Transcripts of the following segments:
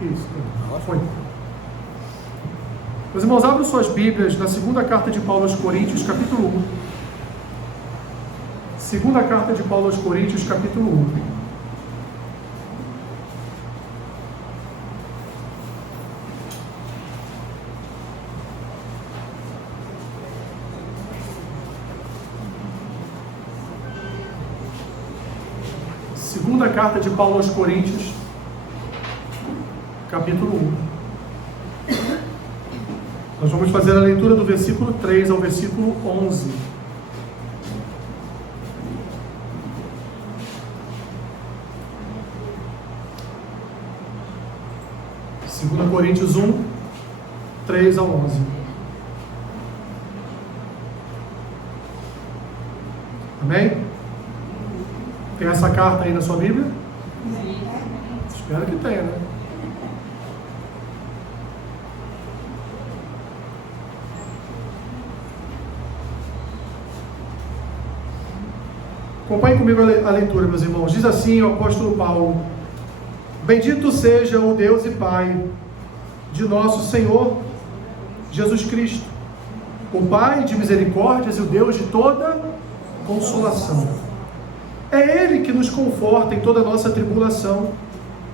Isso, foi. Meus irmãos, abram suas Bíblias na segunda carta de Paulo aos Coríntios, capítulo 1. Segunda carta de Paulo aos Coríntios, capítulo 1. Segunda carta de Paulo aos Coríntios, capítulo 1. Nós vamos fazer a leitura do versículo 3 ao versículo 11. Segunda Coríntios 1, 3 ao 11. Amém? Tem essa carta aí na sua Bíblia? Sim. Espero que tenha, né? Acompanhe comigo a leitura, meus irmãos. Diz assim o apóstolo Paulo: Bendito seja o Deus e Pai de nosso Senhor Jesus Cristo, o Pai de misericórdias e o Deus de toda consolação. É Ele que nos conforta em toda a nossa tribulação,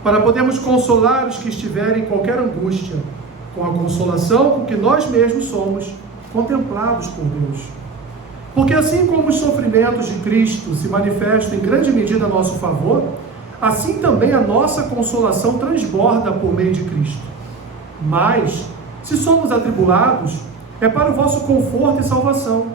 para podermos consolar os que estiverem em qualquer angústia, com a consolação com que nós mesmos somos contemplados por Deus. Porque assim como os sofrimentos de Cristo se manifestam em grande medida a nosso favor, assim também a nossa consolação transborda por meio de Cristo. Mas, se somos atribulados, é para o vosso conforto e salvação.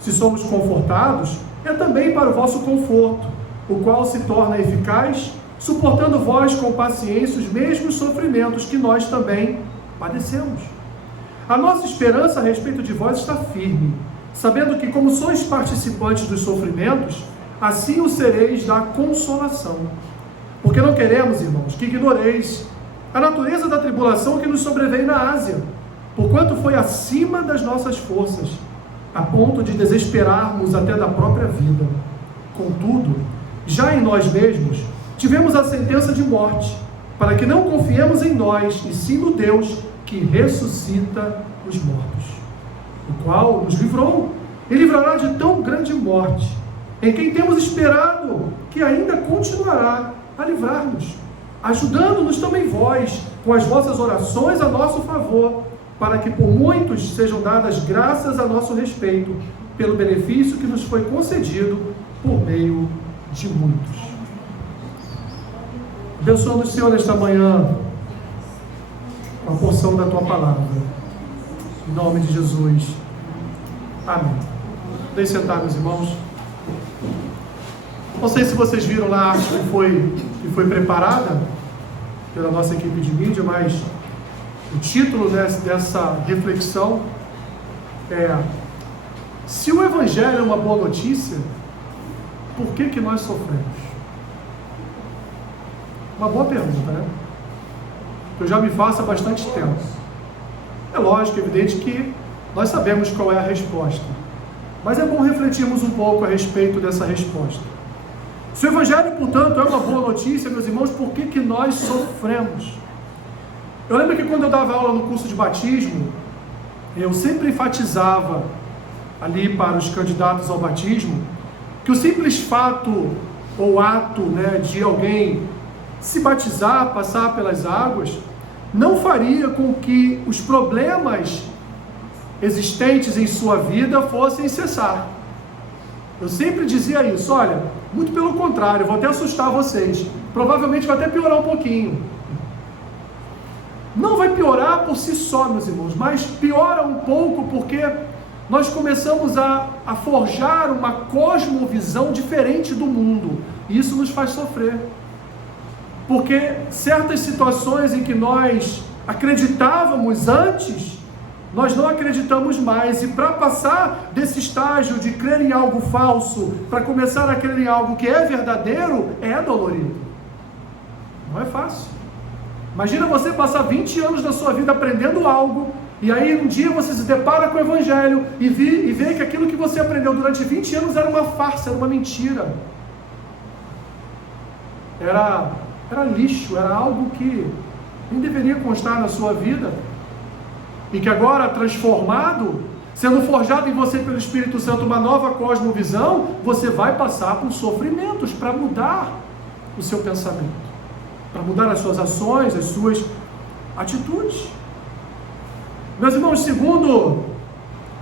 Se somos confortados, é também para o vosso conforto, o qual se torna eficaz, suportando vós com paciência os mesmos sofrimentos que nós também padecemos. A nossa esperança a respeito de vós está firme, sabendo que, como sois participantes dos sofrimentos, assim o sereis da consolação. Porque não queremos, irmãos, que ignoreis a natureza da tribulação que nos sobreveio na Ásia, porquanto foi acima das nossas forças, a ponto de desesperarmos até da própria vida. Contudo, já em nós mesmos, tivemos a sentença de morte, para que não confiemos em nós, e sim no Deus que ressuscita os mortos, o qual nos livrou e livrará de tão grande morte, em quem temos esperado que ainda continuará a livrar-nos, ajudando-nos também vós, com as vossas orações a nosso favor, para que por muitos sejam dadas graças a nosso respeito, pelo benefício que nos foi concedido por meio de muitos. Abençoa-nos, Senhor, nesta manhã, com a porção da Tua palavra. Em nome de Jesus. Amém. Podem sentar, meus irmãos. Não sei se vocês viram lá a arte que foi preparada pela nossa equipe de mídia, mas o título dessa reflexão é: se o Evangelho é uma boa notícia, por que nós sofremos? Uma boa pergunta, né? Que eu já me faço há bastante tempo. É lógico, evidente que nós sabemos qual é a resposta, mas é bom refletirmos um pouco a respeito dessa resposta. Se o Evangelho, portanto, é uma boa notícia, meus irmãos, por que nós sofremos? Eu lembro que quando eu dava aula no curso de batismo, eu sempre enfatizava ali para os candidatos ao batismo que o simples fato ou ato, de alguém se batizar, passar pelas águas, não faria com que os problemas existentes em sua vida fossem cessar. Eu sempre dizia isso: olha, muito pelo contrário, vou até assustar vocês, provavelmente vai até piorar um pouquinho. Não vai piorar por si só, meus irmãos, mas piora um pouco porque nós começamos a forjar uma cosmovisão diferente do mundo, e isso nos faz sofrer. Porque certas situações em que nós acreditávamos antes, nós não acreditamos mais, e para passar desse estágio de crer em algo falso, para começar a crer em algo que é verdadeiro, é dolorido. Não é fácil. Imagina você passar 20 anos da sua vida aprendendo algo, e aí um dia você se depara com o Evangelho e vê que aquilo que você aprendeu durante 20 anos era uma farsa, era uma mentira. Era lixo, era algo que nem deveria constar na sua vida, e que agora, transformado, sendo forjado em você pelo Espírito Santo uma nova cosmovisão, você vai passar por sofrimentos para mudar o seu pensamento, para mudar as suas ações, as suas atitudes. Meus irmãos, segundo,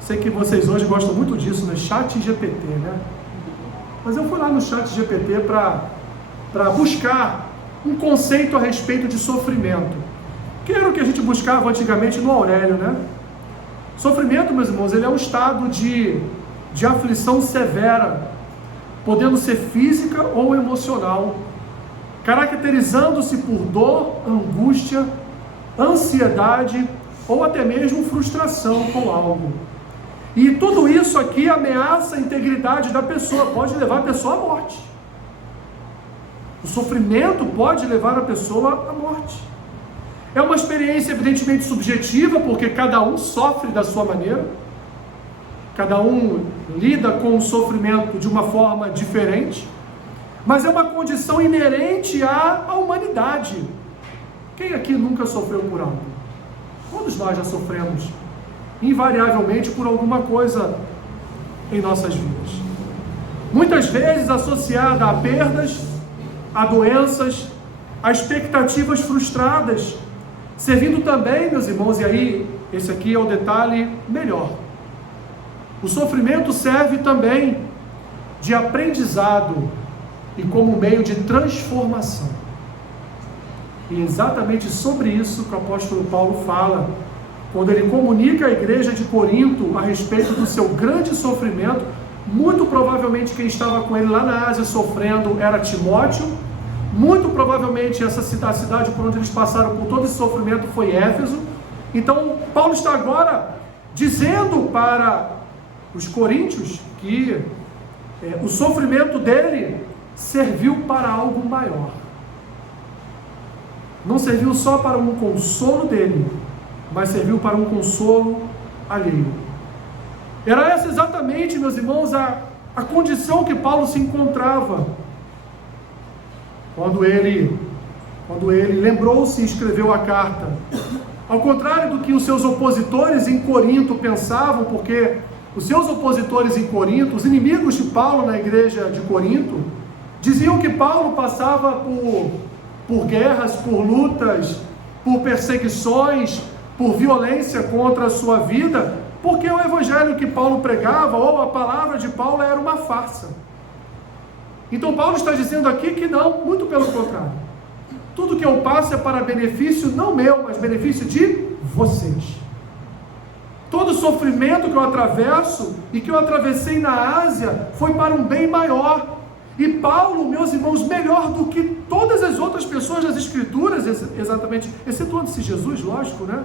sei que vocês hoje gostam muito disso, né? Chat GPT, né? Mas eu fui lá no Chat GPT para buscar um conceito a respeito de sofrimento, que era o que a gente buscava antigamente no Aurélio, né? Sofrimento, meus irmãos, ele é um estado de aflição severa, podendo ser física ou emocional, caracterizando-se por dor, angústia, ansiedade ou até mesmo frustração com algo. E tudo isso aqui ameaça a integridade da pessoa, pode levar a pessoa à morte. O sofrimento pode levar a pessoa à morte. É uma experiência evidentemente subjetiva, porque cada um sofre da sua maneira, cada um lida com o sofrimento de uma forma diferente, mas é uma condição inerente à humanidade. Quem aqui nunca sofreu por algo? Todos nós já sofremos, invariavelmente, por alguma coisa em nossas vidas. Muitas vezes associada a perdas, a doenças, a expectativas frustradas, servindo também, meus irmãos, e aí, esse aqui é o detalhe melhor. O sofrimento serve também de aprendizado e como meio de transformação. E é exatamente sobre isso que o apóstolo Paulo fala, quando ele comunica à igreja de Corinto a respeito do seu grande sofrimento. Muito provavelmente quem estava com ele lá na Ásia sofrendo era Timóteo. Muito provavelmente a cidade por onde eles passaram por todo esse sofrimento foi Éfeso. Então Paulo está agora dizendo para os coríntios que o sofrimento dele serviu para algo maior. Não serviu só para um consolo dele, mas serviu para um consolo alheio. Era essa exatamente, meus irmãos, a condição que Paulo se encontrava quando ele lembrou-se e escreveu a carta. Ao contrário do que os seus opositores em Corinto pensavam, porque os seus opositores em Corinto, os inimigos de Paulo na igreja de Corinto, diziam que Paulo passava por guerras, por lutas, por perseguições, por violência contra a sua vida, porque o evangelho que Paulo pregava, ou a palavra de Paulo, era uma farsa. Então Paulo está dizendo aqui que não, muito pelo contrário. Tudo que eu passo é para benefício não meu, mas benefício de vocês. Todo sofrimento que eu atravesso e que eu atravessei na Ásia foi para um bem maior. E Paulo, meus irmãos, melhor do que todas as outras pessoas das Escrituras, exatamente, excetuando-se Jesus, lógico, né?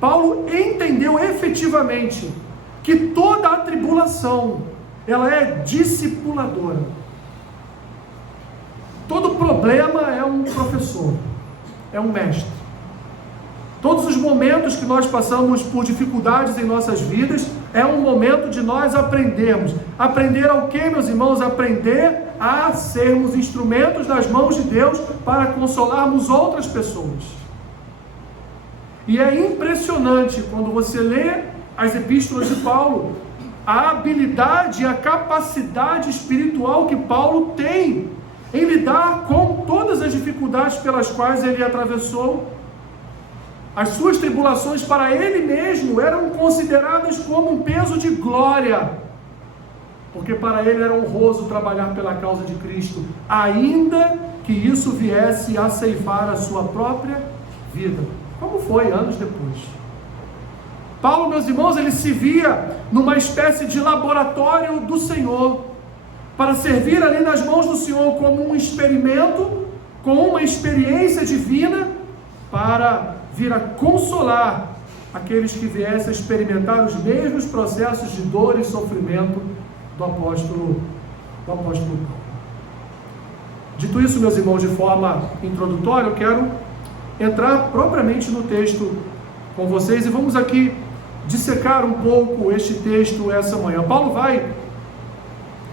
Paulo entendeu efetivamente que toda a tribulação, ela é discipuladora. Todo problema é um professor, é um mestre. Todos os momentos que nós passamos por dificuldades em nossas vidas, é um momento de nós aprendermos. Aprender ao quê, meus irmãos? Aprender a sermos instrumentos nas mãos de Deus para consolarmos outras pessoas. E é impressionante quando você lê as epístolas de Paulo, a habilidade e a capacidade espiritual que Paulo tem em lidar com todas as dificuldades pelas quais ele atravessou. As suas tribulações para ele mesmo eram consideradas como um peso de glória, porque para ele era honroso trabalhar pela causa de Cristo, ainda que isso viesse a ceifar a sua própria vida, como foi anos depois. Paulo, meus irmãos, ele se via numa espécie de laboratório do Senhor, para servir ali nas mãos do Senhor como um experimento, com uma experiência divina, para vir a consolar aqueles que viessem a experimentar os mesmos processos de dor e sofrimento do apóstolo Paulo. Dito isso, meus irmãos, de forma introdutória, eu quero entrar propriamente no texto com vocês e vamos aqui dissecar um pouco este texto essa manhã. Paulo vai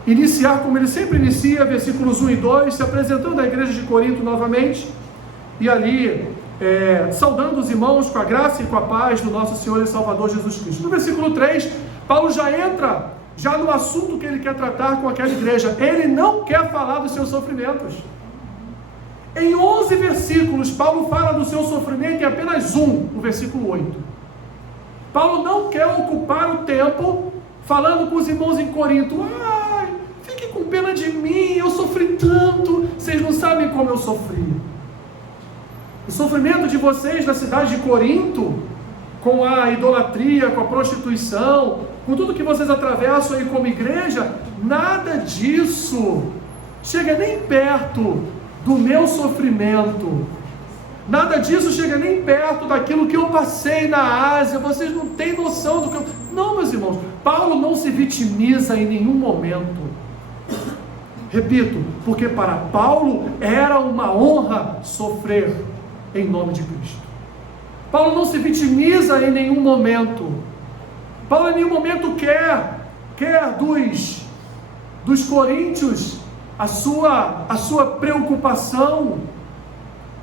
iniciar, como ele sempre inicia, versículos 1 e 2, se apresentando à igreja de Corinto novamente, e ali saudando os irmãos com a graça e com a paz do nosso Senhor e Salvador Jesus Cristo. No versículo 3, Paulo já entra no assunto que ele quer tratar com aquela igreja. Ele não quer falar dos seus sofrimentos. Em 11 versículos, Paulo fala do seu sofrimento em apenas no versículo 8. Paulo não quer ocupar o tempo falando com os irmãos em Corinto. Fique com pena de mim, eu sofri tanto, vocês não sabem como eu sofri. O sofrimento de vocês na cidade de Corinto, com a idolatria, com a prostituição, com tudo que vocês atravessam aí como igreja, nada disso chega nem perto do meu sofrimento. Nada disso chega nem perto daquilo que eu passei na Ásia. Vocês não têm noção do que eu... Não, meus irmãos, Paulo não se vitimiza em nenhum momento. Repito, porque para Paulo era uma honra sofrer em nome de Cristo. Paulo não se vitimiza em nenhum momento. Paulo em nenhum momento quer dos coríntios a sua preocupação,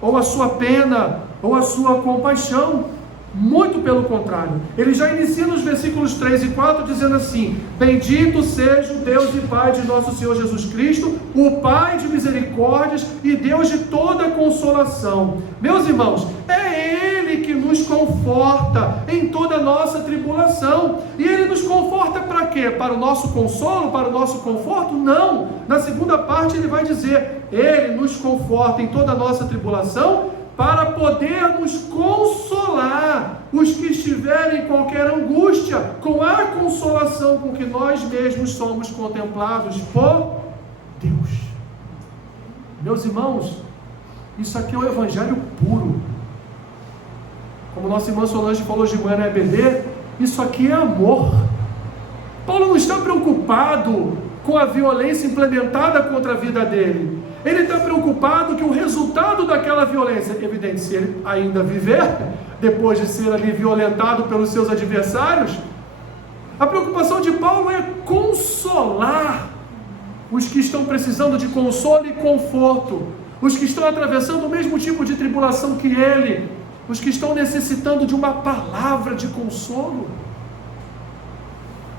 ou a sua pena, ou a sua compaixão. Muito pelo contrário, ele já inicia nos versículos 3 e 4 dizendo assim: bendito seja o Deus e Pai de nosso Senhor Jesus Cristo, o Pai de misericórdias e Deus de toda consolação. Meus irmãos, é Ele que nos conforta em toda a nossa tribulação. E Ele nos conforta para quê? Para o nosso consolo, para o nosso conforto? Não. Na segunda parte ele vai dizer: Ele nos conforta em toda a nossa tribulação, para podermos consolar os que estiverem em qualquer angústia, com a consolação com que nós mesmos somos contemplados por Deus. Meus irmãos, isso aqui é o evangelho puro. Como nossa irmã Solange falou de manhã na EBD, isso aqui é amor. Paulo não está preocupado com a violência implementada contra a vida dele. Ele está preocupado que o resultado daquela violência, evidente, se ele ainda viver, depois de ser ali violentado pelos seus adversários, a preocupação de Paulo é consolar os que estão precisando de consolo e conforto, os que estão atravessando o mesmo tipo de tribulação que ele, os que estão necessitando de uma palavra de consolo.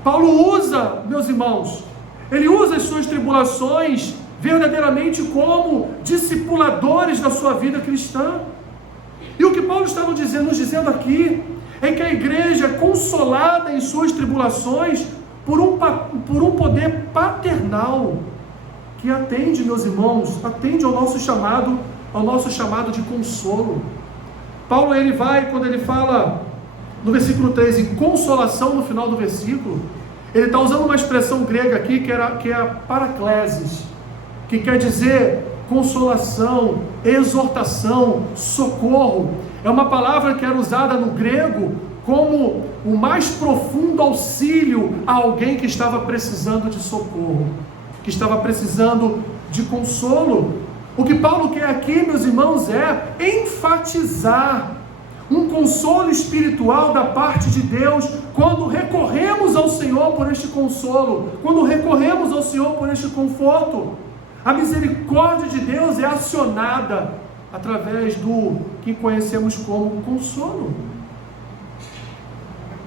Paulo usa, meus irmãos, ele usa as suas tribulações verdadeiramente como discipuladores da sua vida cristã. E o que Paulo está nos dizendo aqui é que a igreja é consolada em suas tribulações por um poder paternal que atende, meus irmãos, atende ao nosso chamado de consolo. Paulo, ele vai, quando ele fala no versículo 3 em consolação, no final do versículo, ele está usando uma expressão grega aqui que é a paraclesis, que quer dizer consolação, exortação, socorro. É uma palavra que era usada no grego como o mais profundo auxílio a alguém que estava precisando de socorro, que estava precisando de consolo. O que Paulo quer aqui, meus irmãos, é enfatizar um consolo espiritual da parte de Deus quando recorremos ao Senhor por este consolo, quando recorremos ao Senhor por este conforto. A misericórdia de Deus é acionada através do que conhecemos como consolo.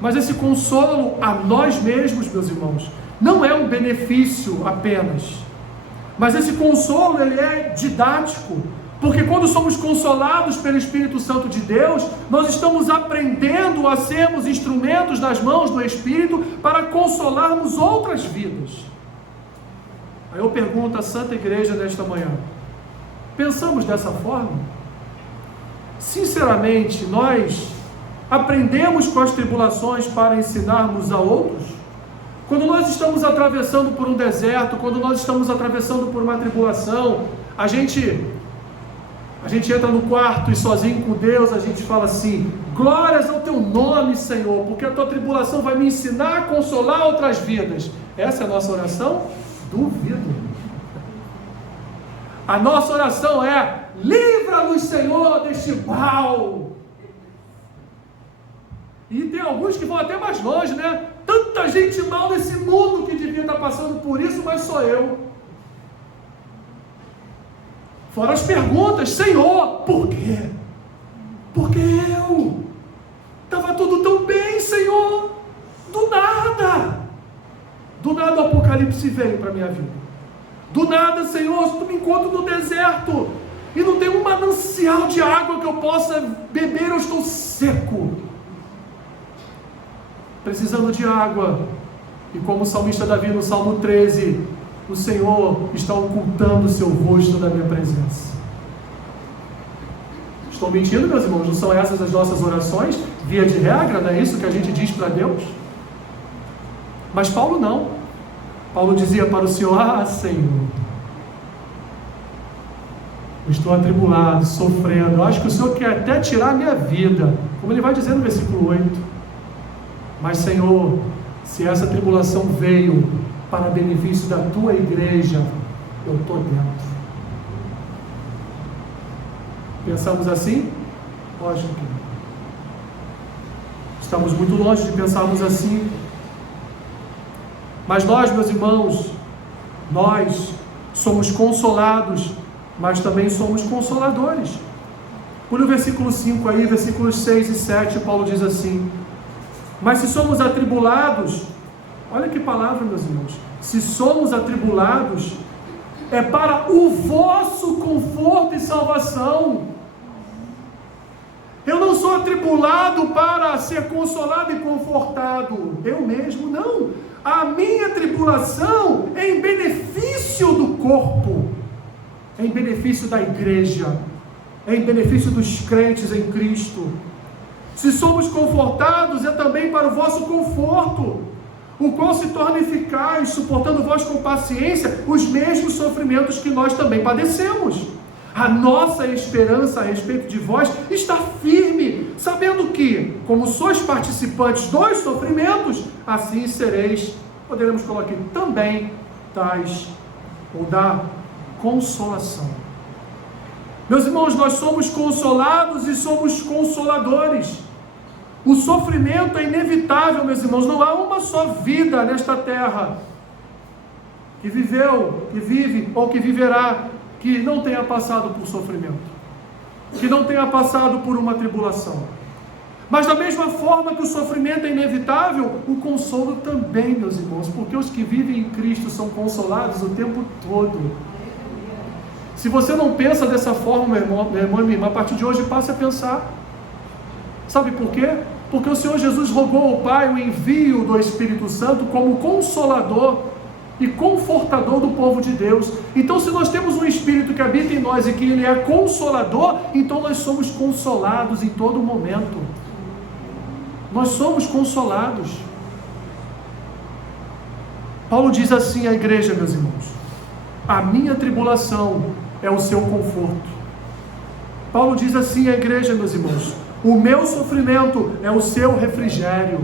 Mas esse consolo a nós mesmos, meus irmãos, não é um benefício apenas, mas esse consolo, ele é didático, porque quando somos consolados pelo Espírito Santo de Deus, nós estamos aprendendo a sermos instrumentos nas mãos do Espírito para consolarmos outras vidas. Aí eu pergunto à Santa Igreja nesta manhã: pensamos dessa forma? Sinceramente, nós aprendemos com as tribulações para ensinarmos a outros? Quando nós estamos atravessando por um deserto, quando nós estamos atravessando por uma tribulação, a gente entra no quarto e sozinho com Deus, a gente fala assim: glórias ao teu nome, Senhor, porque a tua tribulação vai me ensinar a consolar outras vidas. Essa é a nossa oração? Duvido. A nossa oração é: livra-nos, Senhor, deste mal. E tem alguns que vão até mais longe, né? Tanta gente mal nesse mundo que devia estar passando por isso, mas sou eu. Fora as perguntas: Senhor, por quê? Porque estava tudo tão bem, Senhor, do nada o Apocalipse veio para a minha vida. Do nada, Senhor, tu me encontras no deserto e não tem um manancial de água que eu possa beber, eu estou seco, precisando de água. E como o salmista Davi no Salmo 13, o Senhor está ocultando o seu rosto da minha presença. Estou mentindo, meus irmãos? Não são essas as nossas orações? Via de regra, não é isso que a gente diz para Deus? Mas Paulo não. Paulo dizia para o Senhor: Senhor, eu estou atribulado, sofrendo, eu acho que o Senhor quer até tirar a minha vida, como ele vai dizer no versículo 8. Mas, Senhor, se essa tribulação veio para benefício da tua igreja, eu estou dentro. Pensamos assim? Lógico que não. Estamos muito longe de pensarmos assim. Mas nós, meus irmãos, nós somos consolados, mas também somos consoladores. Olha o versículo 5 aí, versículos 6 e 7, Paulo diz assim: mas se somos atribulados, olha que palavra, meus irmãos, se somos atribulados, é para o vosso conforto e salvação. Eu não sou atribulado para ser consolado e confortado, eu mesmo não. A minha tribulação é em benefício do corpo, é em benefício da igreja, é em benefício dos crentes em Cristo. Se somos confortados, é também para o vosso conforto, o qual se torna eficaz, suportando vós com paciência os mesmos sofrimentos que nós também padecemos. A nossa esperança a respeito de vós está firme, sabendo que, como sois participantes dos sofrimentos, assim sereis, poderemos colocar aqui, também tais, ou da consolação. Meus irmãos, nós somos consolados e somos consoladores. O sofrimento é inevitável, meus irmãos. Não há uma só vida nesta terra que viveu, que vive ou que viverá, que não tenha passado por sofrimento, que não tenha passado por uma tribulação. Mas da mesma forma que o sofrimento é inevitável, o consolo também, meus irmãos, porque os que vivem em Cristo são consolados o tempo todo. Se você não pensa dessa forma, meu irmão e minha irmã, a partir de hoje passe a pensar. Sabe por quê? Porque o Senhor Jesus rogou ao Pai o envio do Espírito Santo como consolador e confortador do povo de Deus. Então, se nós temos um Espírito que habita em nós e que Ele é consolador, então nós somos consolados em todo momento. Nós somos consolados. Paulo diz assim à igreja, meus irmãos: a minha tribulação é o seu conforto. Paulo diz assim à igreja, meus irmãos: o meu sofrimento é o seu refrigério.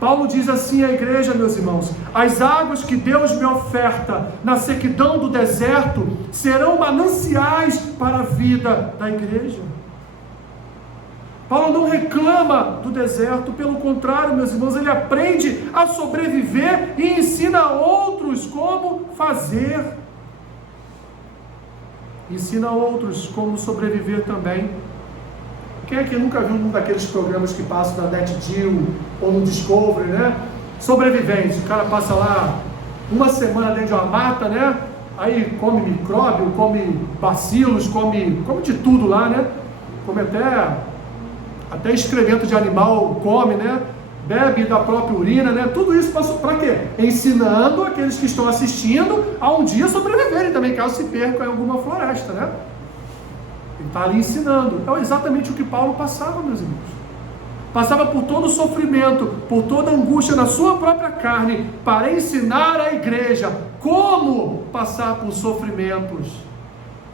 Paulo diz assim à igreja, meus irmãos: as águas que Deus me oferta na sequidão do deserto serão mananciais para a vida da igreja. Paulo não reclama do deserto, pelo contrário, meus irmãos, ele aprende a sobreviver e ensina a outros como fazer. Ensina a outros como sobreviver também. Quem é que nunca viu um daqueles programas que passam na NetGeo ou no Discovery, né? Sobrevivente, o cara passa lá uma semana dentro de uma mata, né? Aí come micróbio, come bacilos, come de tudo lá, né? Come até excremento de animal, come, né? Bebe da própria urina, né? Tudo isso para quê? Ensinando aqueles que estão assistindo a um dia sobreviverem também, caso se percam em alguma floresta, né? Ele está ali ensinando. É exatamente o que Paulo passava, meus irmãos. Passava por todo o sofrimento, por toda a angústia na sua própria carne, para ensinar a igreja como passar por sofrimentos.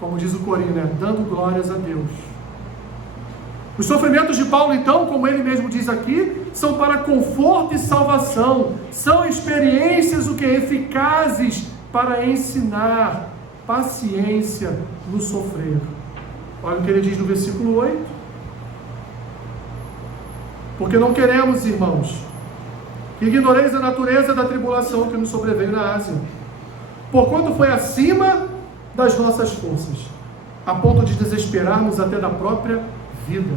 Como diz o Corinho, né? Dando glórias a Deus. Os sofrimentos de Paulo, então, como ele mesmo diz aqui, são para conforto e salvação. São experiências eficazes para ensinar paciência no sofrer. Olha o que ele diz no versículo 8. Porque não queremos, irmãos, que ignoreis a natureza da tribulação que nos sobreveio na Ásia, porquanto foi acima das nossas forças, a ponto de desesperarmos até da própria vida.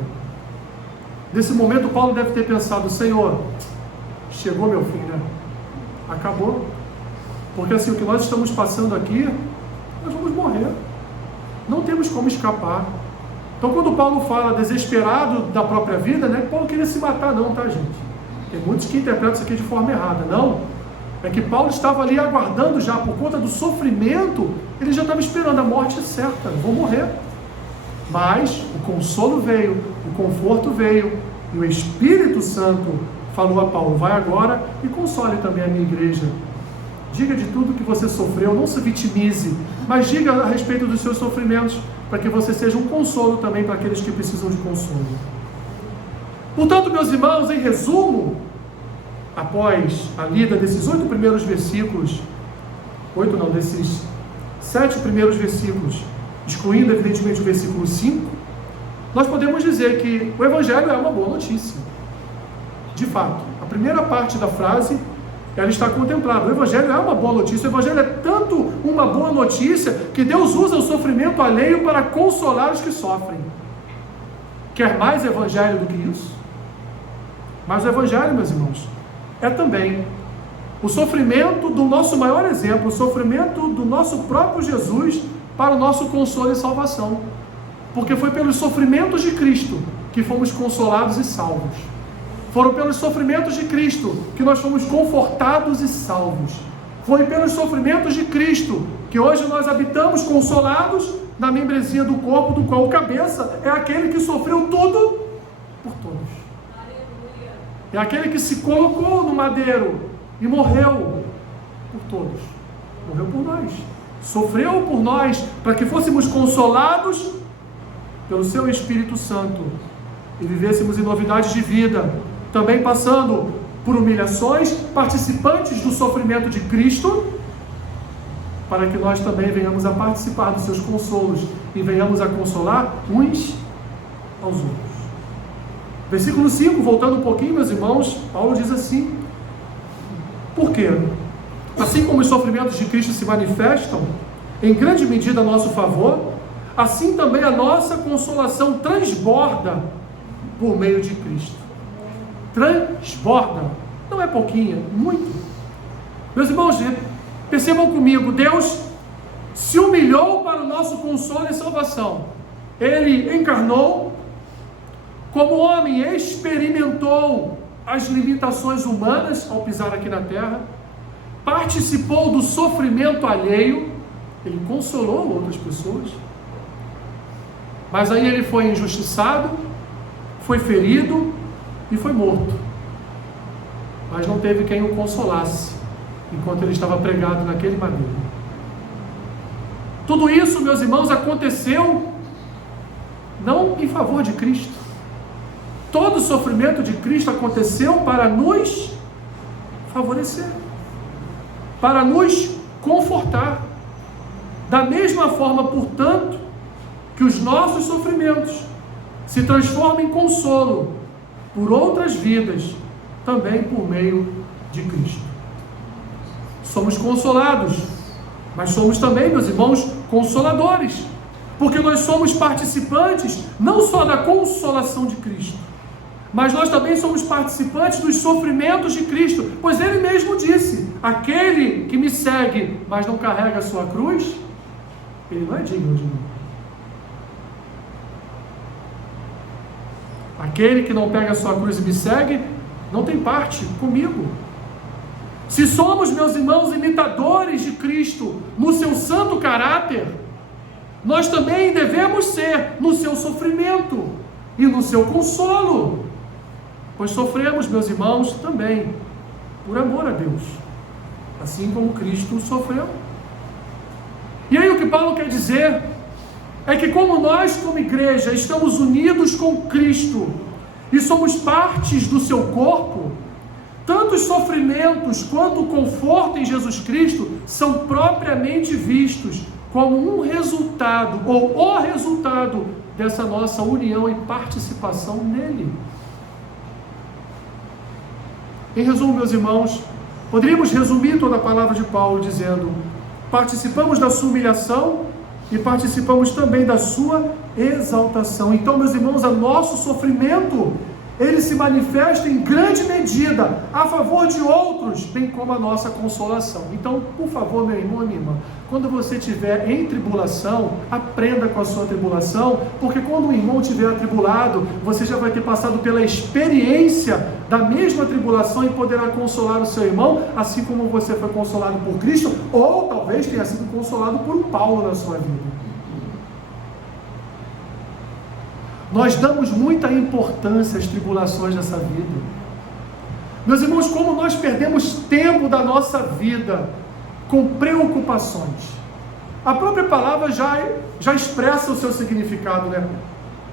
Nesse momento, Paulo deve ter pensado: Senhor, chegou meu fim, né? Acabou. Porque assim, o que nós estamos passando aqui, nós vamos morrer. Não temos como escapar. Então, quando Paulo fala desesperado da própria vida, não é que Paulo queria se matar, não, tá, gente? Tem muitos que interpretam isso aqui de forma errada. Não. É que Paulo estava ali aguardando já, por conta do sofrimento, ele já estava esperando a morte certa, vou morrer. Mas o consolo veio, o conforto veio, e o Espírito Santo falou a Paulo: vai agora e console também a minha igreja. Diga de tudo que você sofreu, não se vitimize, mas diga a respeito dos seus sofrimentos, para que você seja um consolo também para aqueles que precisam de consolo. Portanto, meus irmãos, em resumo, após a lida desses 8 primeiros versículos, desses 7 primeiros versículos, excluindo evidentemente o versículo 5, nós podemos dizer que o Evangelho é uma boa notícia. De fato, a primeira parte da frase, ela está contemplada. O Evangelho é uma boa notícia. O Evangelho é tanto uma boa notícia que Deus usa o sofrimento alheio para consolar os que sofrem. Quer mais Evangelho do que isso? Mas o Evangelho, meus irmãos, é também o sofrimento do nosso maior exemplo, o sofrimento do nosso próprio Jesus para o nosso consolo e salvação. Porque foi pelos sofrimentos de Cristo que fomos consolados e salvos. Foram pelos sofrimentos de Cristo que nós fomos confortados e salvos. Foi pelos sofrimentos de Cristo que hoje nós habitamos consolados na membresia do corpo, do qual o cabeça é aquele que sofreu tudo por todos. É aquele que se colocou no madeiro e morreu por todos. Morreu por nós. Sofreu por nós para que fôssemos consolados pelo seu Espírito Santo e vivêssemos em novidades de vida, também passando por humilhações, participantes do sofrimento de Cristo, para que nós também venhamos a participar dos seus consolos e venhamos a consolar uns aos outros. Versículo 5, voltando um pouquinho, meus irmãos, Paulo diz assim: por quê? Assim como os sofrimentos de Cristo se manifestam em grande medida a nosso favor, assim também a nossa consolação transborda por meio de Cristo. Transborda, não é pouquinho, muito. Meus irmãos, percebam comigo, Deus se humilhou para o nosso consolo e salvação. Ele encarnou, como homem, experimentou as limitações humanas ao pisar aqui na terra, participou do sofrimento alheio, ele consolou outras pessoas, mas aí ele foi injustiçado, foi ferido e foi morto, mas não teve quem o consolasse enquanto ele estava pregado naquele madeiro. Tudo isso, meus irmãos, aconteceu não em favor de Cristo. Todo o sofrimento de Cristo aconteceu para nos favorecer, para nos confortar. Da mesma forma, portanto, que os nossos sofrimentos se transformam em consolo por outras vidas, também por meio de Cristo. Somos consolados, mas somos também, meus irmãos, consoladores, porque nós somos participantes não só da consolação de Cristo, mas nós também somos participantes dos sofrimentos de Cristo, pois Ele mesmo disse: aquele que me segue, mas não carrega a sua cruz, ele não é digno de mim. Aquele que não pega a sua cruz e me segue, não tem parte comigo. Se somos, meus irmãos, imitadores de Cristo no seu santo caráter, nós também devemos ser no seu sofrimento e no seu consolo, pois sofremos, meus irmãos, também por amor a Deus, assim como Cristo sofreu. E aí o que Paulo quer dizer é que, como nós como igreja estamos unidos com Cristo e somos partes do seu corpo, tanto os sofrimentos quanto o conforto em Jesus Cristo são propriamente vistos como um resultado, ou o resultado dessa nossa união e participação nele. Em resumo, meus irmãos, poderíamos resumir toda a palavra de Paulo dizendo: participamos da sua humilhação e participamos também da sua exaltação. Então, meus irmãos, o nosso sofrimento, ele se manifesta em grande medida a favor de outros, bem como a nossa consolação. Então, por favor, meu irmão e minha irmã, quando você estiver em tribulação, aprenda com a sua tribulação, porque quando o irmão estiver atribulado, você já vai ter passado pela experiência da mesma tribulação e poderá consolar o seu irmão, assim como você foi consolado por Cristo, ou talvez tenha sido consolado por um Paulo na sua vida. Nós damos muita importância às tribulações dessa vida. Meus irmãos, como nós perdemos tempo da nossa vida com preocupações. A própria palavra já expressa o seu significado, né?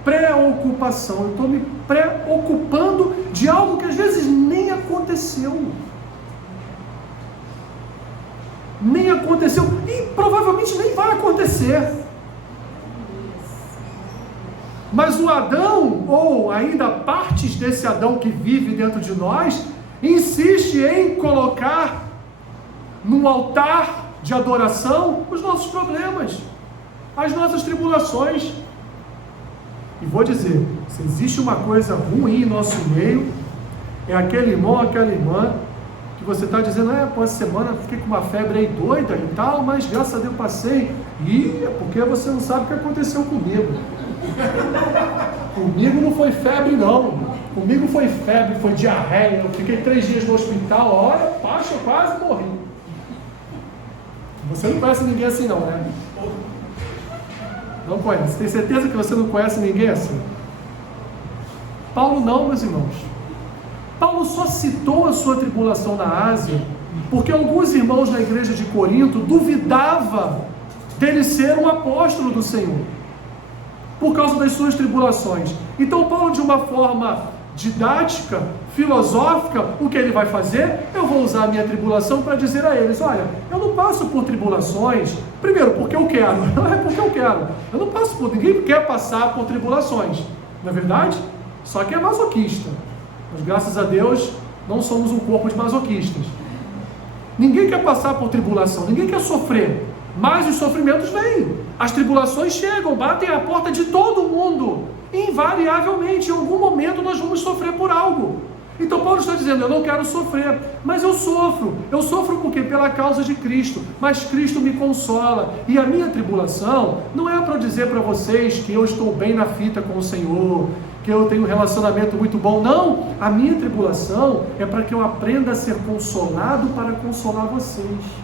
Preocupação. Eu estou me preocupando de algo que às vezes nem aconteceu. Nem aconteceu e provavelmente nem vai acontecer. Mas o Adão, ou ainda partes desse Adão que vive dentro de nós, insiste em colocar num altar de adoração os nossos problemas, as nossas tribulações. E vou dizer, se existe uma coisa ruim em nosso meio, é aquele irmão, aquela irmã, que você está dizendo, pô, essa semana eu fiquei com uma febre aí doida e tal, mas graças a Deus passei. E é porque você não sabe o que aconteceu comigo. Comigo não foi febre não, comigo foi febre, foi diarreia, eu fiquei 3 dias no hospital, olha, pacha, eu quase morri. Você não conhece ninguém assim não, né? Não conhece, tem certeza que você não conhece ninguém assim? Paulo não, meus irmãos. Paulo só citou a sua tribulação na Ásia, porque alguns irmãos na igreja de Corinto duvidavam dele ser um apóstolo do Senhor, por causa das suas tribulações. Então Paulo, de uma forma didática, filosófica, o que ele vai fazer? Eu vou usar a minha tribulação para dizer a eles, olha, eu não passo por tribulações, primeiro, porque eu quero, não é porque eu quero, eu não passo por, ninguém quer passar por tribulações, não é verdade? Só que é masoquista, mas graças a Deus, não somos um corpo de masoquistas. Ninguém quer passar por tribulação, ninguém quer sofrer, mas os sofrimentos vêm, as tribulações chegam, batem à porta de todo mundo, invariavelmente, em algum momento nós vamos sofrer por algo. Então Paulo está dizendo, eu não quero sofrer, mas eu sofro porque pela causa de Cristo, mas Cristo me consola, e a minha tribulação não é para dizer para vocês que eu estou bem na fita com o Senhor, que eu tenho um relacionamento muito bom, não, a minha tribulação é para que eu aprenda a ser consolado para consolar vocês.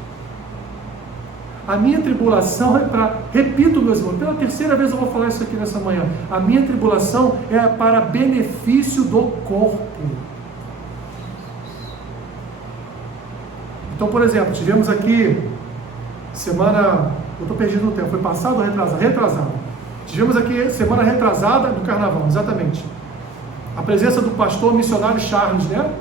A minha tribulação é para, repito meus irmãos, pela 3ª vez eu vou falar isso aqui nessa manhã, a minha tribulação é para benefício do corpo. Então, por exemplo, tivemos aqui, semana, eu estou perdido no tempo, foi passado ou retrasado? Retrasado. Tivemos aqui, semana retrasada do carnaval, exatamente, a presença do pastor missionário Charles, né?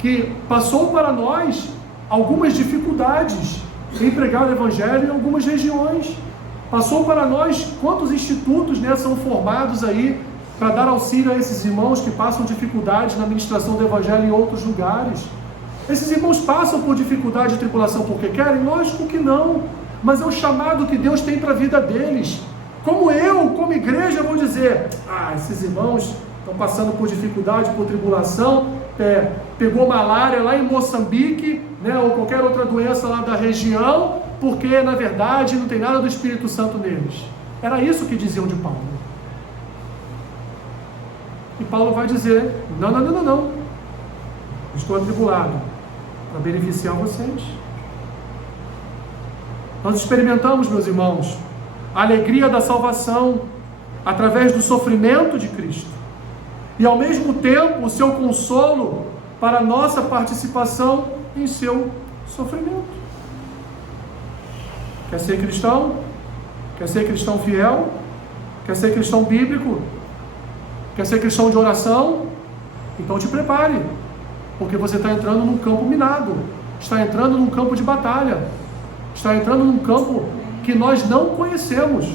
Que passou para nós algumas dificuldades em pregar o Evangelho em algumas regiões. Passou para nós quantos institutos, né, são formados aí para dar auxílio a esses irmãos que passam dificuldades na ministração do Evangelho em outros lugares. Esses irmãos passam por dificuldade e tribulação porque querem? Lógico que não, mas é o chamado que Deus tem para a vida deles. Como eu, como igreja, vou dizer, esses irmãos estão passando por dificuldade, por tribulação, pegou malária lá em Moçambique, né, ou qualquer outra doença lá da região, porque na verdade não tem nada do Espírito Santo neles. Era isso que diziam de Paulo. E Paulo vai dizer, não, estou atribulado para beneficiar vocês. Nós experimentamos, meus irmãos, a alegria da salvação através do sofrimento de Cristo, e ao mesmo tempo o seu consolo para a nossa participação em seu sofrimento. Quer ser cristão? Quer ser cristão fiel? Quer ser cristão bíblico? Quer ser cristão de oração? Então te prepare, porque você está entrando num campo minado, está entrando num campo de batalha, está entrando num campo que nós não conhecemos,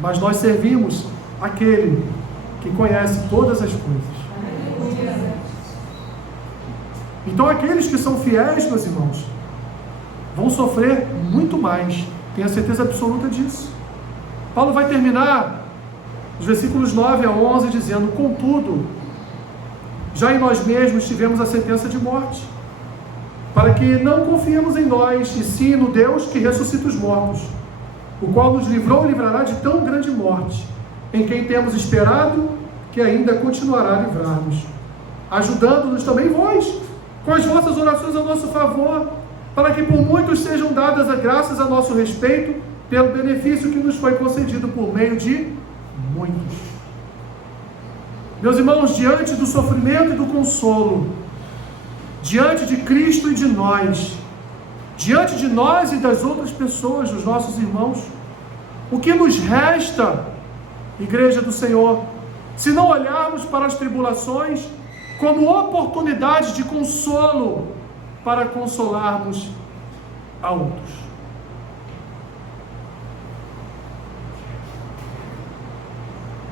mas nós servimos aquele que conhece todas as coisas. Então aqueles que são fiéis, meus irmãos, vão sofrer muito mais, tenho a certeza absoluta disso. Paulo vai terminar os versículos 9 a 11, dizendo: contudo, já em nós mesmos tivemos a sentença de morte, para que não confiemos em nós, e sim no Deus que ressuscita os mortos, o qual nos livrou e livrará de tão grande morte, em quem temos esperado que ainda continuará a livrar-nos, ajudando-nos também vós, com as vossas orações a nosso favor, para que por muitos sejam dadas as graças a nosso respeito, pelo benefício que nos foi concedido por meio de muitos. Meus irmãos, diante do sofrimento e do consolo, diante de Cristo e de nós, diante de nós e das outras pessoas, dos nossos irmãos, o que nos resta, Igreja do Senhor, se não olharmos para as tribulações como oportunidade de consolo para consolarmos a outros?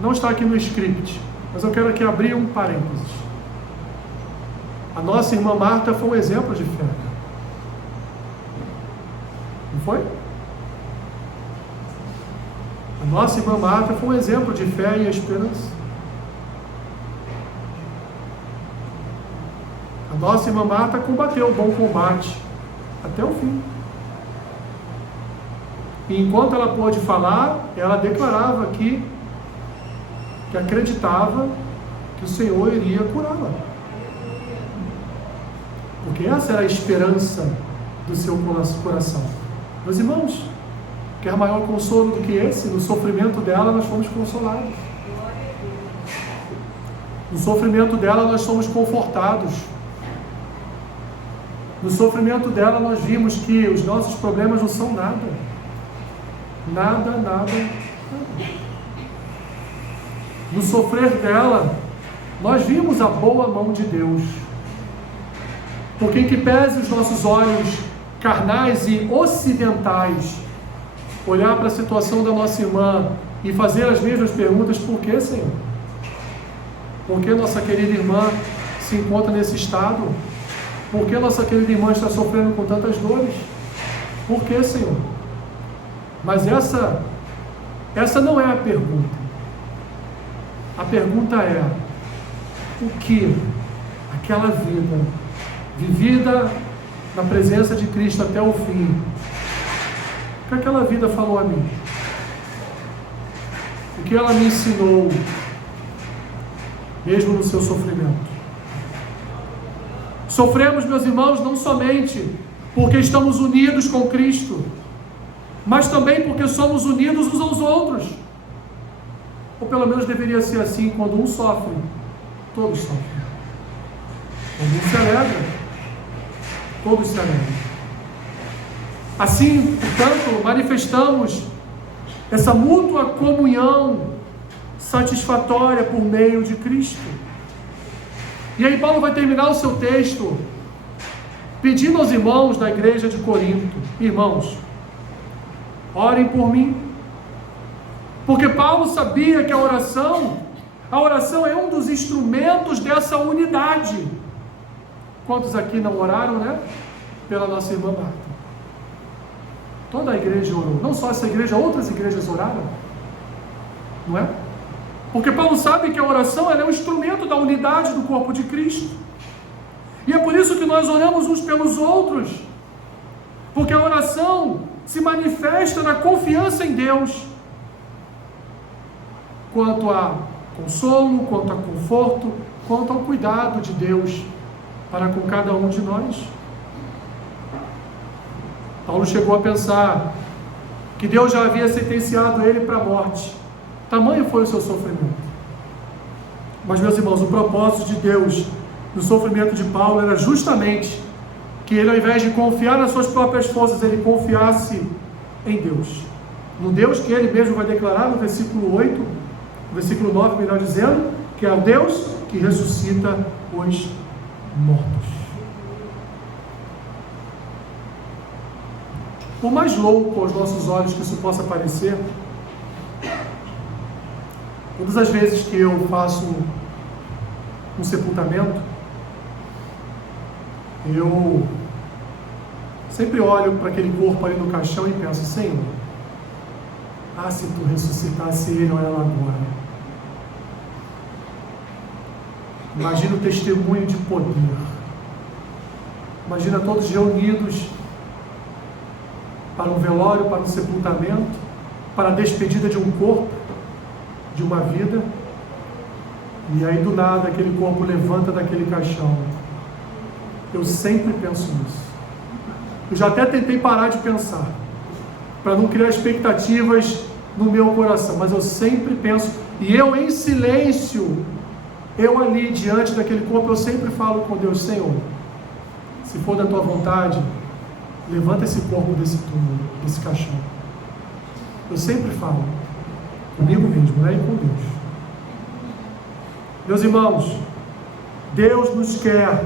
Não está aqui no script, mas eu quero aqui abrir um parênteses. A nossa irmã Marta foi um exemplo de fé. Não foi? A nossa irmã Marta foi um exemplo de fé e esperança. A nossa irmã Marta combateu o bom combate até o fim. E enquanto ela pôde falar, ela declarava que acreditava que o Senhor iria curá-la. Porque essa era a esperança do seu coração. Meus irmãos, quer maior consolo do que esse? No sofrimento dela nós fomos consolados. No sofrimento dela nós somos confortados. No sofrimento dela nós vimos que os nossos problemas não são nada. Nada. No sofrer dela, nós vimos a boa mão de Deus. Porque em que pese os nossos olhos carnais e ocidentais, olhar para a situação da nossa irmã e fazer as mesmas perguntas: por que, Senhor? Por que nossa querida irmã se encontra nesse estado? Por que nossa querida irmã está sofrendo com tantas dores? Por que, Senhor? Mas essa não é a pergunta. A pergunta é: o que aquela vida vivida na presença de Cristo até o fim, o que aquela vida falou a mim? O que ela me ensinou, mesmo no seu sofrimento? Sofremos, meus irmãos, não somente porque estamos unidos com Cristo, mas também porque somos unidos uns aos outros. Ou pelo menos deveria ser assim: quando um sofre, todos sofrem. Quando um se alegra, todos se alegram. Assim, portanto, manifestamos essa mútua comunhão satisfatória por meio de Cristo. E aí Paulo vai terminar o seu texto pedindo aos irmãos da igreja de Corinto: irmãos, orem por mim. Porque Paulo sabia que a oração é um dos instrumentos dessa unidade. Quantos aqui não oraram, né? Pela nossa irmã Marta. Toda a igreja orou. Não só essa igreja, outras igrejas oraram. Não é? Porque Paulo sabe que a oração é um instrumento da unidade do corpo de Cristo. E é por isso que nós oramos uns pelos outros. Porque a oração se manifesta na confiança em Deus, quanto a consolo, quanto a conforto, quanto ao cuidado de Deus para com cada um de nós. Paulo chegou a pensar que Deus já havia sentenciado ele para a morte. Tamanho foi o seu sofrimento. Mas, meus irmãos, o propósito de Deus no sofrimento de Paulo era justamente que ele, ao invés de confiar nas suas próprias forças, ele confiasse em Deus. No Deus que ele mesmo vai declarar no versículo 8, versículo 9, melhor dizendo, que é o Deus que ressuscita os mortos. Por mais louco aos nossos olhos que isso possa parecer, todas as vezes que eu faço um sepultamento, eu sempre olho para aquele corpo ali no caixão e penso: Senhor, se tu ressuscitasse ele ou ela agora, Imagina o testemunho de poder. Imagina todos reunidos para um velório, para um sepultamento, para a despedida de um corpo, de uma vida. E aí do nada aquele corpo levanta daquele caixão. Eu sempre penso nisso. Eu já até tentei parar de pensar, para não criar expectativas no meu coração, mas eu sempre penso, e eu em silêncio, eu ali diante daquele corpo, eu sempre falo com Deus: Senhor, se for da tua vontade, levanta esse corpo desse túmulo, desse caixão. Eu sempre falo comigo mesmo, né? E com Deus. Meus irmãos, Deus nos quer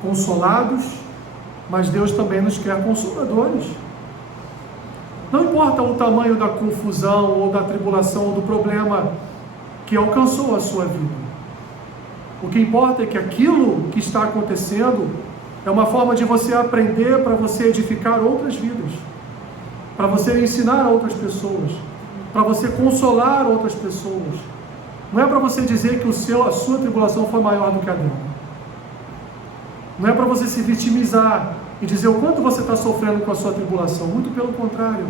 consolados, mas Deus também nos quer consoladores. Não importa o tamanho da confusão, ou da tribulação, ou do problema que alcançou a sua vida. O que importa é que aquilo que está acontecendo é uma forma de você aprender, para você edificar outras vidas, para você ensinar a outras pessoas, para você consolar outras pessoas. Não é para você dizer que a sua tribulação foi maior do que a dela. Não é para você se vitimizar e dizer o quanto você está sofrendo com a sua tribulação. Muito pelo contrário.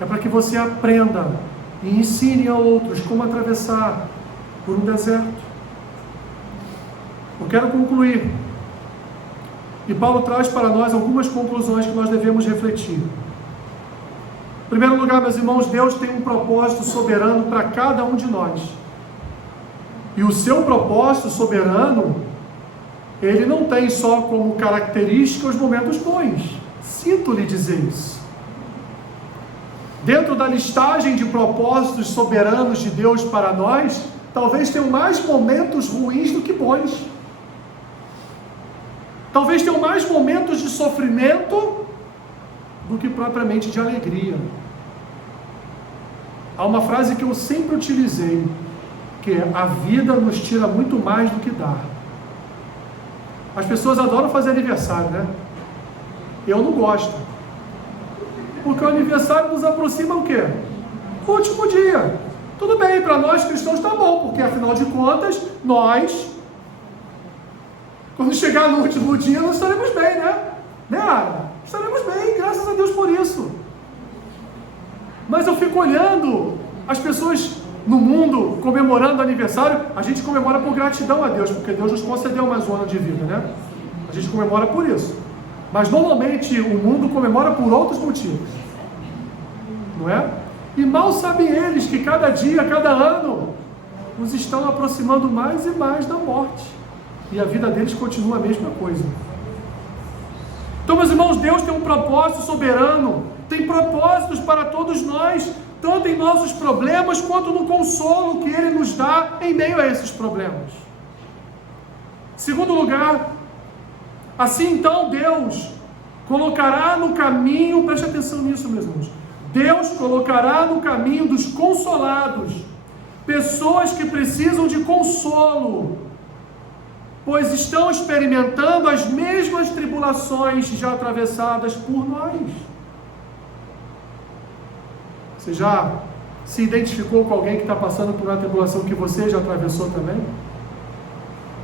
É para que você aprenda e ensine a outros como atravessar por um deserto. Eu quero concluir. E Paulo traz para nós algumas conclusões que nós devemos refletir. Em primeiro lugar, meus irmãos, Deus tem um propósito soberano para cada um de nós. E o seu propósito soberano, ele não tem só como característica os momentos bons. Sinto-lhe dizer isso. Dentro da listagem de propósitos soberanos de Deus para nós, talvez tenham mais momentos ruins do que bons. Talvez tenham mais momentos de sofrimento do que propriamente de alegria. Há uma frase que eu sempre utilizei, que é: a vida nos tira muito mais do que dá. As pessoas adoram fazer aniversário, né? Eu não gosto. Porque o aniversário nos aproxima o quê? O último dia. Tudo bem, para nós cristãos está bom, porque afinal de contas, nós, quando chegar no último dia, nós estaremos bem, né? Né, Ara? Estaremos bem, graças a Deus por isso. Mas eu fico olhando as pessoas no mundo comemorando aniversário. A gente comemora por gratidão a Deus, porque Deus nos concedeu mais um ano de vida, né? A gente comemora por isso. Mas normalmente o mundo comemora por outros motivos, não é? E mal sabem eles que cada dia, cada ano, nos estão aproximando mais e mais da morte. E a vida deles continua a mesma coisa. Então, meus irmãos, Deus tem um propósito soberano, tem propósitos para todos nós, tanto em nossos problemas, quanto no consolo que Ele nos dá em meio a esses problemas. Segundo lugar, assim então Deus colocará no caminho, preste atenção nisso, meus irmãos, Deus colocará no caminho dos consolados, pessoas que precisam de consolo, pois estão experimentando as mesmas tribulações já atravessadas por nós. Você já se identificou com alguém que está passando por uma tribulação que você já atravessou também?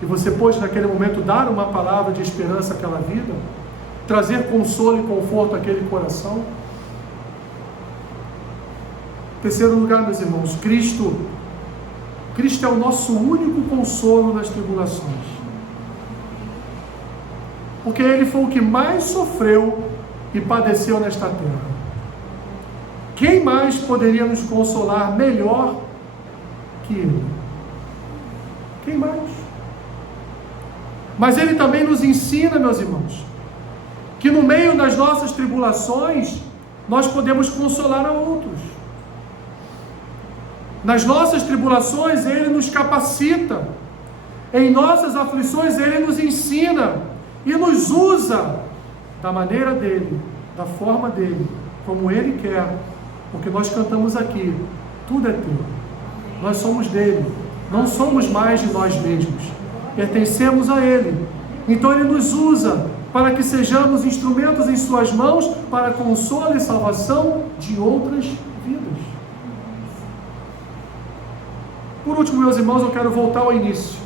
E você pôde naquele momento dar uma palavra de esperança àquela vida? Trazer consolo e conforto àquele coração? Terceiro lugar, meus irmãos, Cristo é o nosso único consolo nas tribulações. Porque Ele foi o que mais sofreu e padeceu nesta terra. Quem mais poderia nos consolar melhor que Ele? Quem mais? Mas Ele também nos ensina, meus irmãos, que no meio das nossas tribulações, nós podemos consolar a outros. Nas nossas tribulações, Ele nos capacita. Em nossas aflições, Ele nos ensina e nos usa da maneira dEle, da forma dEle, como Ele quer. Porque nós cantamos aqui, tudo é teu, nós somos dele, não somos mais de nós mesmos, pertencemos a Ele. Então Ele nos usa para que sejamos instrumentos em suas mãos para consolo e salvação de outras vidas. Por último, meus irmãos, eu quero voltar ao início.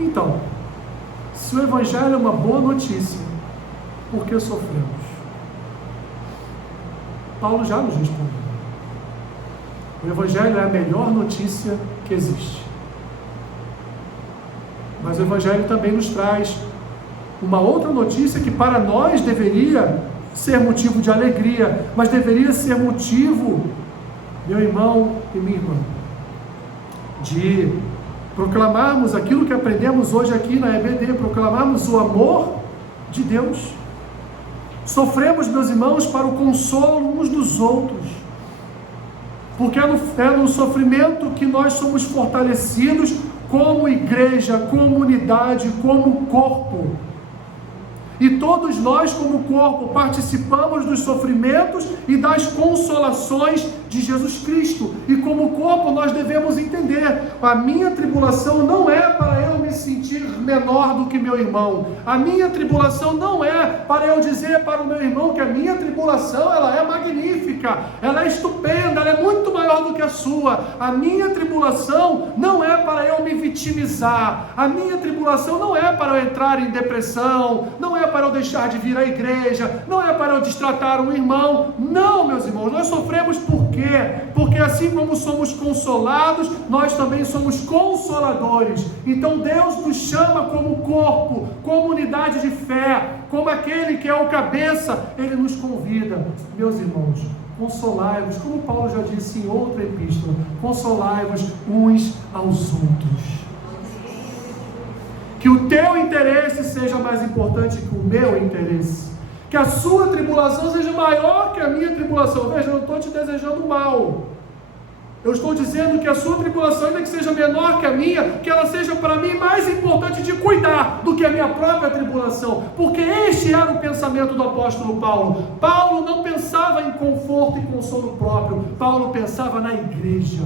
Então, se o Evangelho é uma boa notícia, por que sofremos? Paulo já nos respondeu. O Evangelho é a melhor notícia que existe. Mas o Evangelho também nos traz uma outra notícia que para nós deveria ser motivo de alegria, mas deveria ser motivo, meu irmão e minha irmã, de proclamarmos aquilo que aprendemos hoje aqui na EBD, proclamarmos o amor de Deus. Sofremos, meus irmãos, para o consolo uns dos outros, porque é no sofrimento que nós somos fortalecidos como igreja, como unidade, como corpo. E todos nós, como corpo, participamos dos sofrimentos e das consolações de Jesus Cristo. E como corpo, nós devemos entender: a minha tribulação não é para eu me sentir menor do que meu irmão. A minha tribulação não é para eu dizer para o meu irmão que a minha tribulação ela é magnífica, ela é estupenda, ela é muito maior do que a sua. A minha tribulação não é para eu me vitimizar. A minha tribulação não é para eu entrar em depressão, não é para eu deixar de vir à igreja, não é para eu destratar um irmão. Não, meus irmãos, nós sofremos por quê? Porque assim como somos consolados, nós também somos consoladores. Então Deus nos chama como corpo, como unidade de fé, como aquele que é o cabeça. Ele nos convida, meus irmãos, consolai-vos, como Paulo já disse em outra epístola, consolai-vos uns aos outros. Que o teu interesse seja mais importante que o meu interesse. Que a sua tribulação seja maior que a minha tribulação. Veja, eu não estou te desejando mal. Eu estou dizendo que a sua tribulação, ainda que seja menor que a minha, que ela seja para mim mais importante de cuidar do que a minha própria tribulação. Porque este era o pensamento do apóstolo Paulo. Paulo não pensava em conforto e consolo próprio. Paulo pensava na igreja.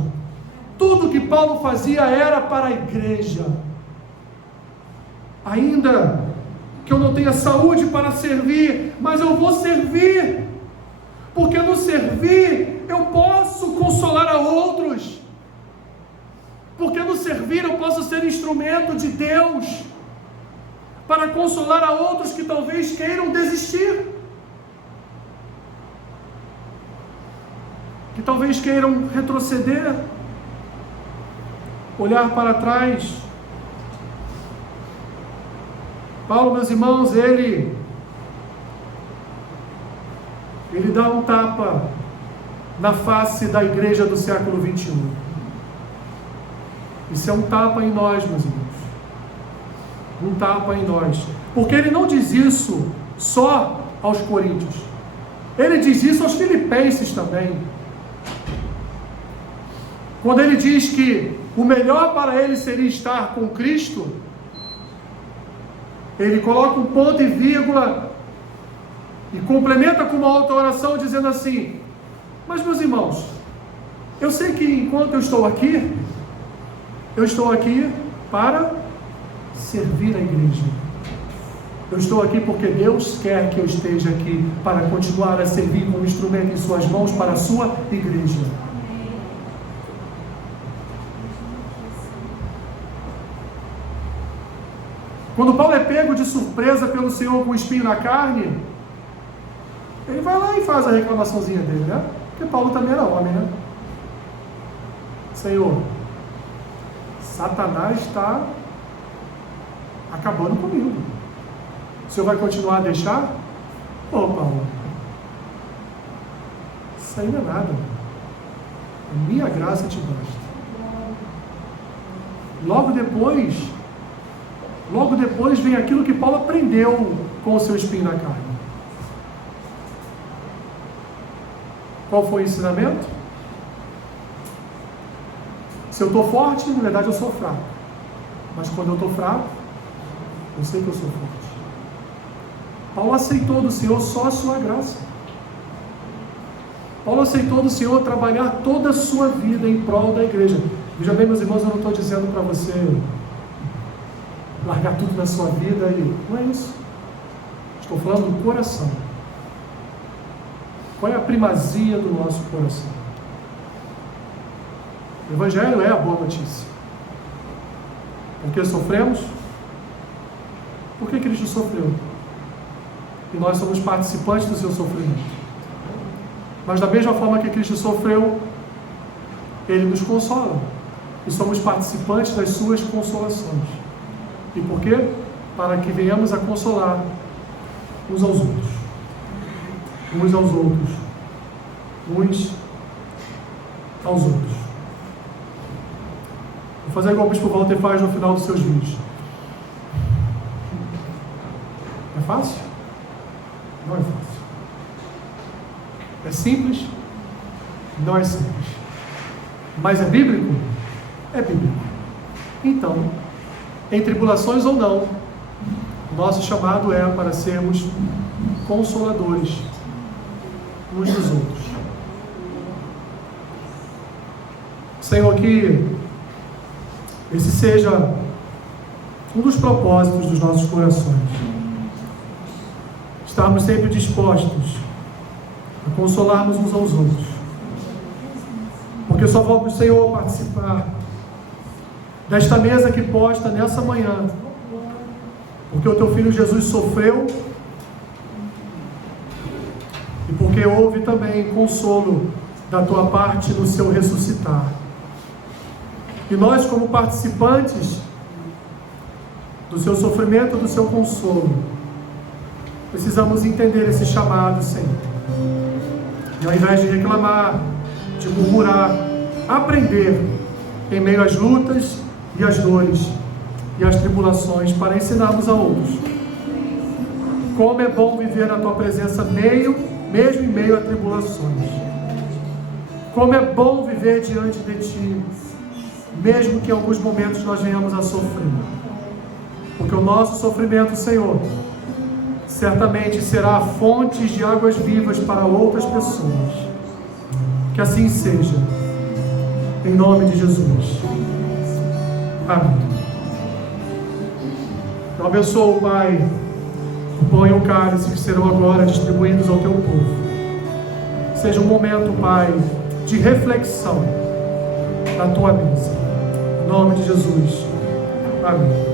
Tudo que Paulo fazia era para a igreja. Ainda que eu não tenha saúde para servir, mas eu vou servir, porque no servir eu posso consolar a outros, porque no servir eu posso ser instrumento de Deus, para consolar a outros que talvez queiram desistir, que talvez queiram retroceder, olhar para trás. Paulo, meus irmãos, ele dá um tapa na face da igreja do século 21. Isso é um tapa em nós, meus irmãos. Um tapa em nós. Porque ele não diz isso só aos coríntios. Ele diz isso aos filipenses também. Quando ele diz que o melhor para ele seria estar com Cristo, ele coloca um ponto e vírgula e complementa com uma outra oração dizendo assim: mas meus irmãos, eu sei que enquanto eu estou aqui para servir a igreja. Eu estou aqui porque Deus quer que eu esteja aqui para continuar a servir como instrumento em suas mãos para a sua igreja. Quando Paulo é pego de surpresa pelo Senhor com um espinho na carne, ele vai lá e faz a reclamaçãozinha dele, né? Porque Paulo também era homem, né? Senhor, Satanás está acabando comigo. O Senhor vai continuar a deixar? Ô, Paulo, isso aí não é nada. A minha graça te basta. Logo depois vem aquilo que Paulo aprendeu com o seu espinho na carne. Qual foi o ensinamento? Se eu estou forte, na verdade eu sou fraco. Mas quando eu estou fraco, eu sei que eu sou forte. Paulo aceitou do Senhor só a sua graça. Paulo aceitou do Senhor trabalhar toda a sua vida em prol da igreja. Veja bem, meus irmãos, eu não estou dizendo para você largar tudo na sua vida e não é isso. Estou falando do coração. Qual é a primazia do nosso coração? O Evangelho é a boa notícia. Porque sofremos? Porque Cristo sofreu. E nós somos participantes do seu sofrimento. Mas da mesma forma que Cristo sofreu, Ele nos consola. E somos participantes das suas consolações. E por quê? Para que venhamos a consolar uns aos outros. Uns aos outros. Uns aos outros. Vou fazer igual o Bispo Walter faz no final dos seus vídeos. É fácil? Não é fácil. É simples? Não é simples. Mas é bíblico? É bíblico. Então, em tribulações ou não, nosso chamado é para sermos consoladores uns dos outros. Senhor, que esse seja um dos propósitos dos nossos corações. Estarmos sempre dispostos a consolarmos uns aos outros. Porque só vamos, Senhor, participar desta mesa aqui posta nessa manhã. Porque o Teu Filho Jesus sofreu e porque houve também consolo da Tua parte no seu ressuscitar. E nós, como participantes do seu sofrimento, do seu consolo, precisamos entender esse chamado, Senhor. E ao invés de reclamar, de murmurar, aprender em meio às lutas e às dores e às tribulações, para ensinarmos a outros como é bom viver na Tua presença mesmo em meio a tribulações. Como é bom viver diante de Ti, mesmo que em alguns momentos nós venhamos a sofrer. Porque o nosso sofrimento, Senhor, certamente será fonte de águas vivas para outras pessoas. Que assim seja. Em nome de Jesus. Amém. Eu abençoo, Pai, o pão e o cálice que serão agora distribuídos ao Teu povo. Seja um momento, Pai, de reflexão na Tua mesa. Em nome de Jesus. Amém.